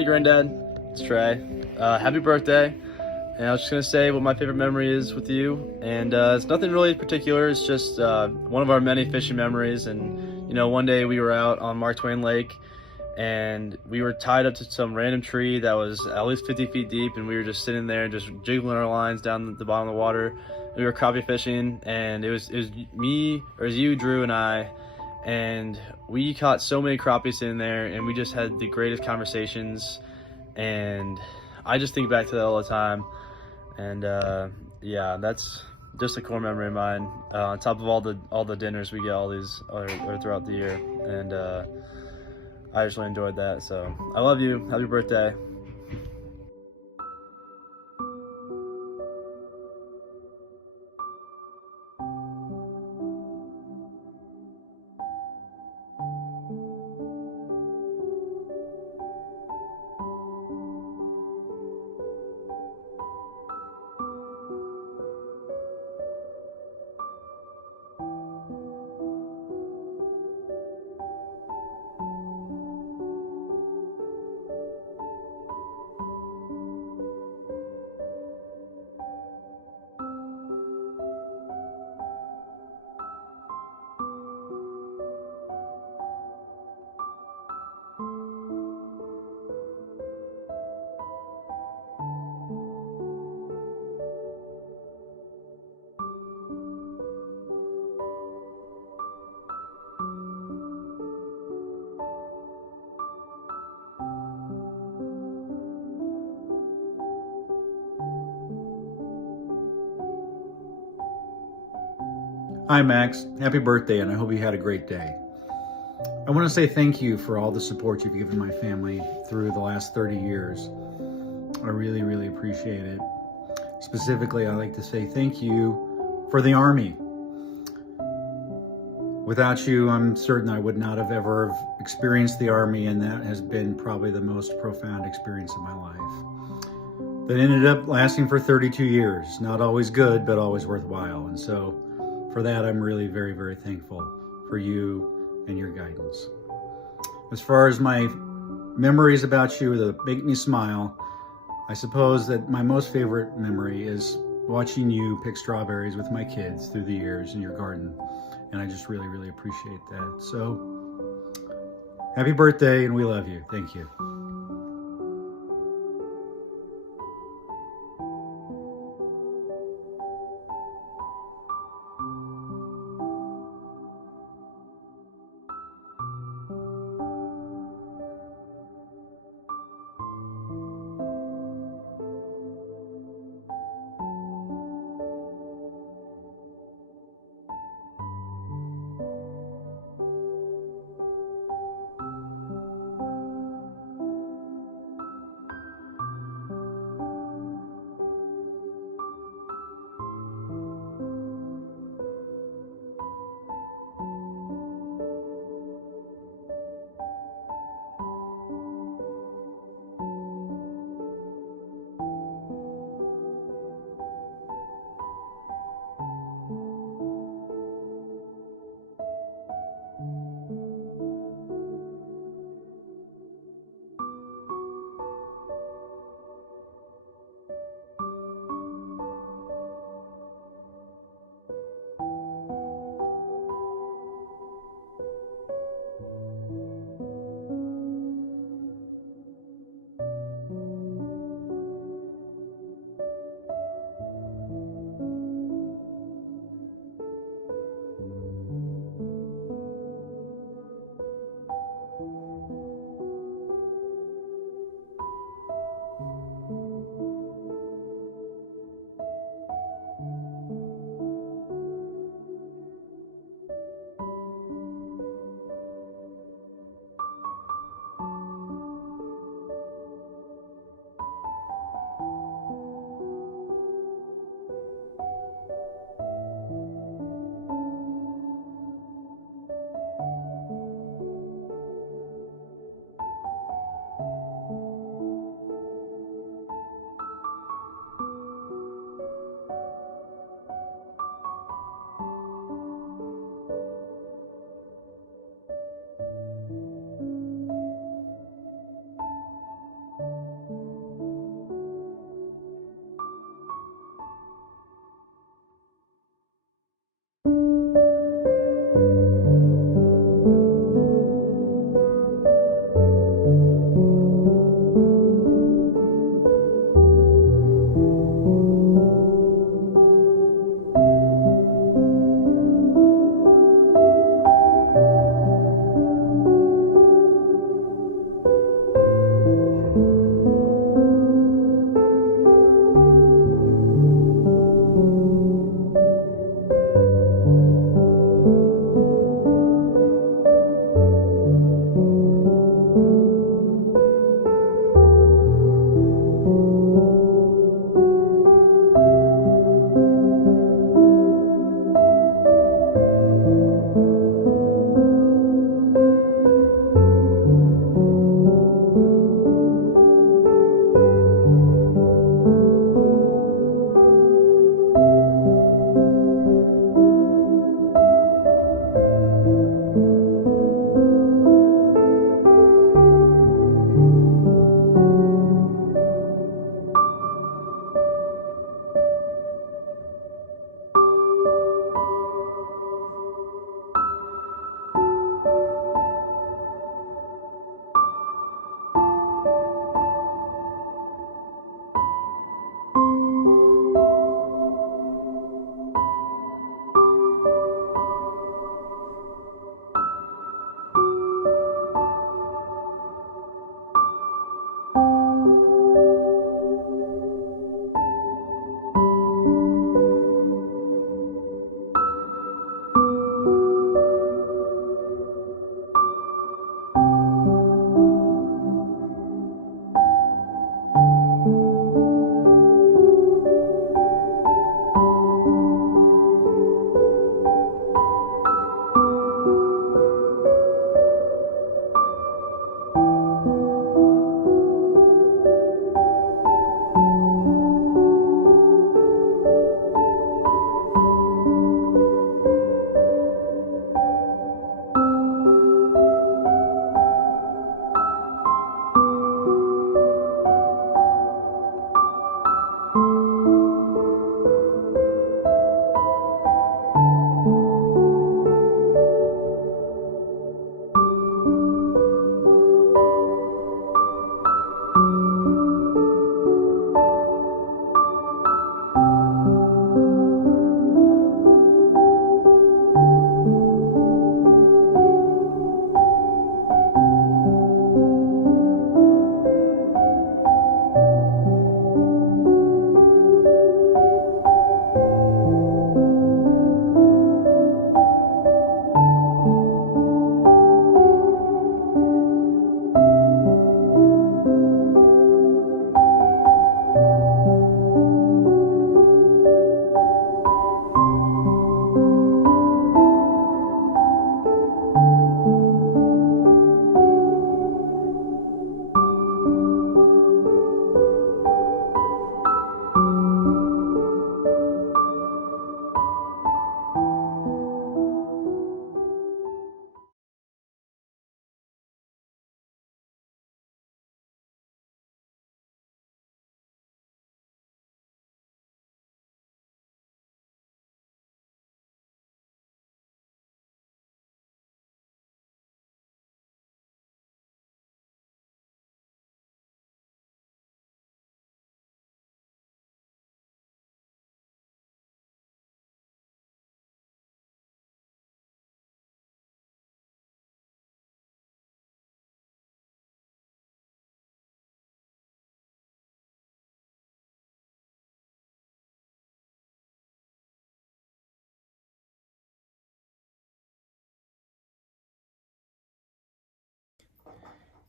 Hey Granddad, it's Trey. Happy birthday. And I was just gonna say what my favorite memory is with you. And it's nothing really particular, it's just one of our many fishing memories. And one day we were out on Mark Twain Lake and we were tied up to some random tree that was at least 50 feet deep, and we were just sitting there and just jiggling our lines down the bottom of the water. We were crappie fishing, and it was me, or it was you, Drew, and I, and we caught so many crappies in there, and we just had the greatest conversations. And I just think back to that all the time. And yeah, that's just a core memory of mine. On top of all the dinners we get all these or throughout the year, and I just really enjoyed that. So I love you. Happy birthday. Hi, Max. Happy birthday, and I hope you had a great day. I want to say thank you for all the support you've given my family through the last 30 years. I really, really appreciate it. Specifically, I'd like to say thank you for the Army. Without you, I'm certain I would not have ever experienced the Army, and that has been probably the most profound experience of my life. That ended up lasting for 32 years. Not always good, but always worthwhile. And so for that, I'm really very, very thankful for you and your guidance. As far as my memories about you that make me smile, I suppose that my most favorite memory is watching you pick strawberries with my kids through the years in your garden. And I just really, really appreciate that. So happy birthday, and we love you. Thank you.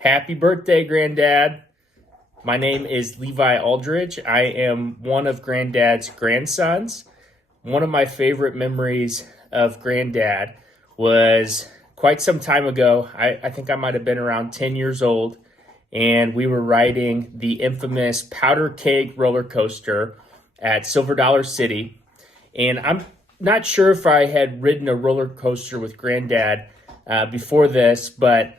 Happy birthday, Granddad. My name is Levi Aldridge. I am one of Granddad's grandsons. One of my favorite memories of Granddad was quite some time ago. I think I might have been around 10 years old, and we were riding the infamous Powder Keg roller coaster at Silver Dollar City. And I'm not sure if I had ridden a roller coaster with Granddad before this, but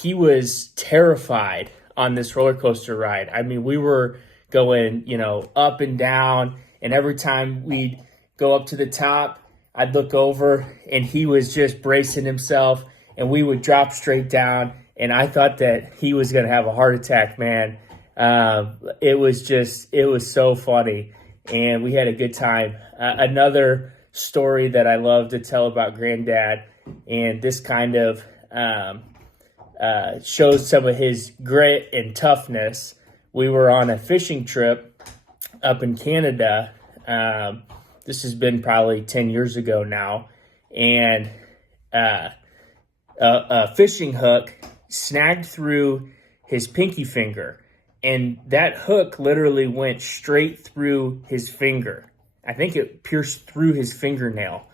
he was terrified on this roller coaster ride. I mean, we were going, up and down, and every time we'd go up to the top, I'd look over and he was just bracing himself, and we would drop straight down. And I thought that he was going to have a heart attack, man. It was so funny, and we had a good time. Another story that I love to tell about Granddad, and this kind of shows some of his grit and toughness. We were on a fishing trip up in Canada. This has been probably 10 years ago now. And a fishing hook snagged through his pinky finger. And that hook literally went straight through his finger. I think it pierced through his fingernail.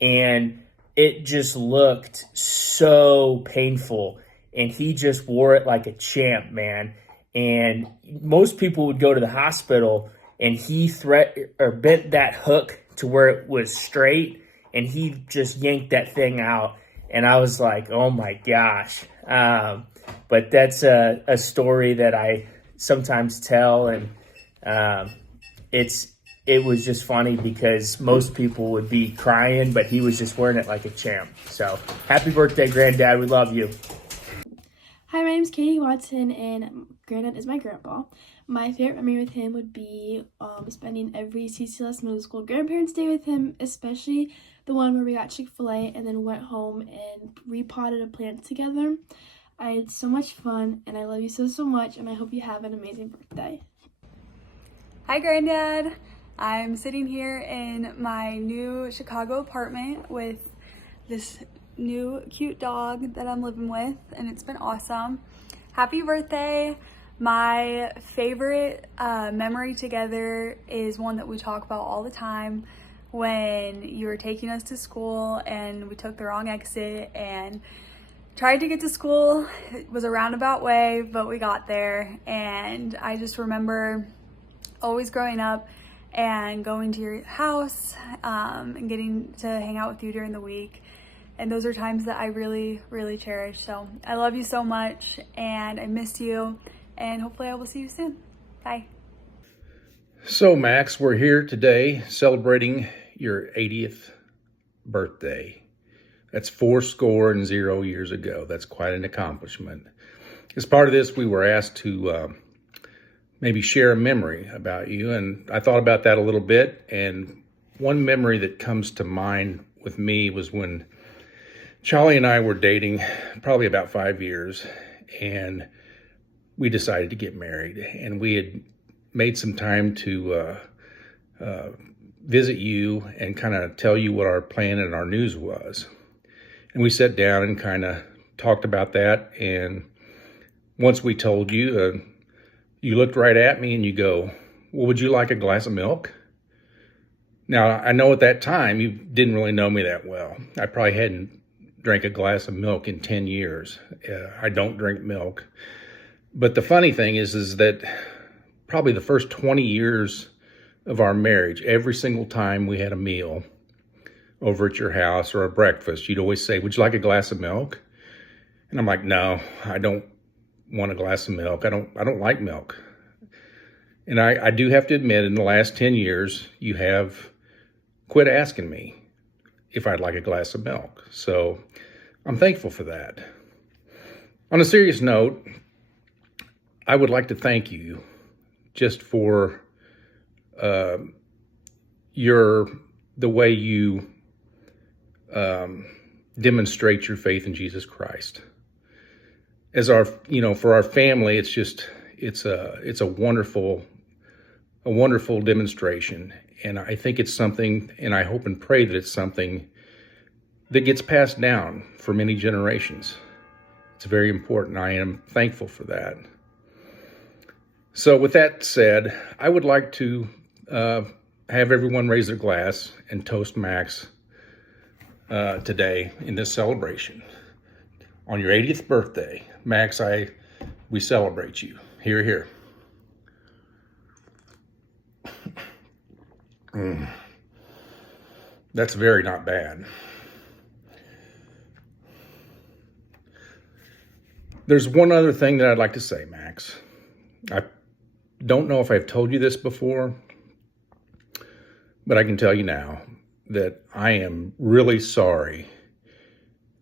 And it just looked so painful. And he just wore it like a champ, man. And most people would go to the hospital, and he bent that hook to where it was straight, and he just yanked that thing out. And I was like, oh my gosh. But that's a story that I sometimes tell, and it was just funny because most people would be crying, but he was just wearing it like a champ. So happy birthday, Granddad. We love you. Hi, my name's Katie Watson, and Granddad is my grandpa. My favorite memory with him would be spending every CCLS Middle School Grandparents' Day with him, especially the one where we got Chick-fil-A and then went home and repotted a plant together. I had so much fun, and I love you so much, and I hope you have an amazing birthday. Hi, Granddad. I'm sitting here in my new Chicago apartment with this new cute dog that I'm living with, and it's been awesome. Happy birthday. My favorite memory together is one that we talk about all the time, when you were taking us to school and we took the wrong exit and tried to get to school. It was a roundabout way, but we got there. And I just remember always growing up and going to your house and getting to hang out with you during the week. And those are times that I really, really cherish. So I love you so much, and I miss you, and hopefully I will see you soon. Bye. So Max, we're here today celebrating your 80th birthday. That's 80 years ago. That's quite an accomplishment. As part of this, we were asked to maybe share a memory about you, and I thought about that a little bit, and one memory that comes to mind with me was when Charlie and I were dating probably about 5 years, and we decided to get married, and we had made some time to visit you and kind of tell you what our plan and our news was. And we sat down and kind of talked about that, and once we told you, you looked right at me and you go, well, would you like a glass of milk? Now, I know at that time you didn't really know me that well. I probably hadn't drank a glass of milk in 10 years. I don't drink milk. But the funny thing is that probably the first 20 years of our marriage, every single time we had a meal over at your house or a breakfast, you'd always say, would you like a glass of milk? And I'm like, no, I don't want a glass of milk. I don't like milk. And I do have to admit, in the last 10 years, you have quit asking me if I'd like a glass of milk. So I'm thankful for that. On a serious note, I would like to thank you just for the way you demonstrate your faith in Jesus Christ. As for our family, it's a wonderful demonstration. And I think it's something, and I hope and pray that it's something that gets passed down for many generations. It's very important. I am thankful for that. So with that said, I would like to have everyone raise their glass and toast Max today in this celebration. On your 80th birthday, Max, we celebrate you. Hear, hear. That's very not bad. There's one other thing that I'd like to say, Max. I don't know if I've told you this before, but I can tell you now that I am really sorry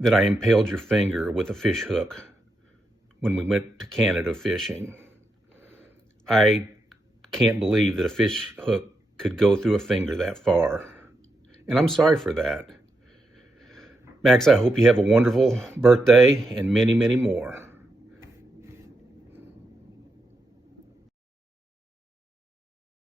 that I impaled your finger with a fish hook when we went to Canada fishing. I can't believe that a fish hook could go through a finger that far. And I'm sorry for that. Max, I hope you have a wonderful birthday and many, many more.